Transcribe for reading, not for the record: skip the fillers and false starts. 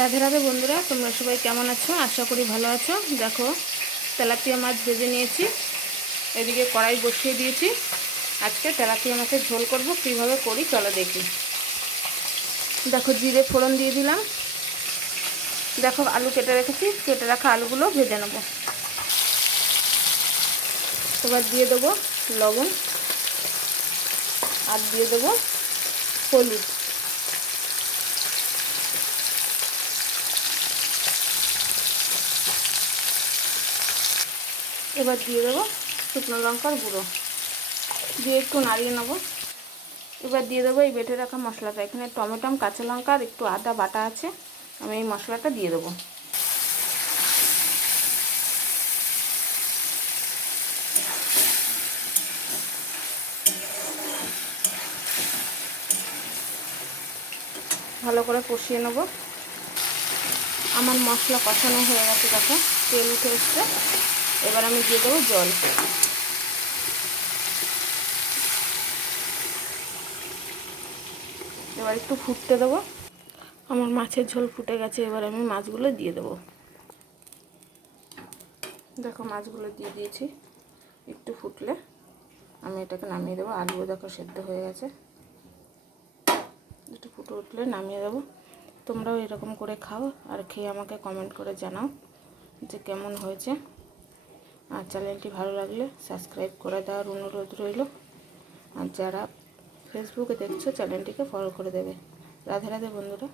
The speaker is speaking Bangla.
রাধে রাধে বন্ধুরা, তোমরা সবাই কেমন আছো? আশা করি ভালো আছো। দেখো, তেলাপিয়া মাছ ভেজে নিয়েছি, এদিকে কড়াই বসিয়ে দিয়েছি। আজকে তেলাপিয়া মাছের ঝোল করব, কীভাবে করি চলো দেখি। দেখো, জিরে ফোড়ন দিয়ে দিলাম। দেখো, আলু কেটে রেখেছি, কেটে রাখা আলুগুলো ভেজে নেব। এবার দিয়ে দেবো লবণ আর দিয়ে দেবো হলুদ। এবার দিয়ে দেবো শুকনো লঙ্কার গুঁড়ো, দিয়ে একটু নাড়িয়ে নেবো। এবার দিয়ে দেবো এই বেটে রাখা মশলাটা। এখানে টমেটো, কাঁচা লঙ্কা আর একটু আদা বাটা আছে। আমি এই মশলাটা দিয়ে দেবো। ভালো করে কষিয়ে নেব। আমার মশলা কষানো হয়ে গেছে, দেখো তেল উঠে এসছে। এবার আমি দিয়ে দেবো জল। এবার একটু ফুটতে দেবো। আমার মাছের ঝোল ফুটে গেছে, এবার আমি মাছগুলো দিয়ে দেবো। দেখো, মাছগুলো দিয়ে দিয়েছি। একটু ফুটলে আমি এটাকে নামিয়ে দেবো। আলুও দেখো সেদ্ধ হয়ে গেছে, একটু ফুটে উঠলে নামিয়ে দেবো। তোমরাও এরকম করে খাও আর খেয়ে আমাকে কমেন্ট করে জানাও যে কেমন হয়েছে। আর চ্যানেলটি ভালো লাগলে সাবস্ক্রাইব করে দেওয়ার অনুরোধ রইল। আর যারা ফেসবুকে দেখছো চ্যানেলটিকে ফলো করে দেবে। রাধে রাধে বন্ধুরা।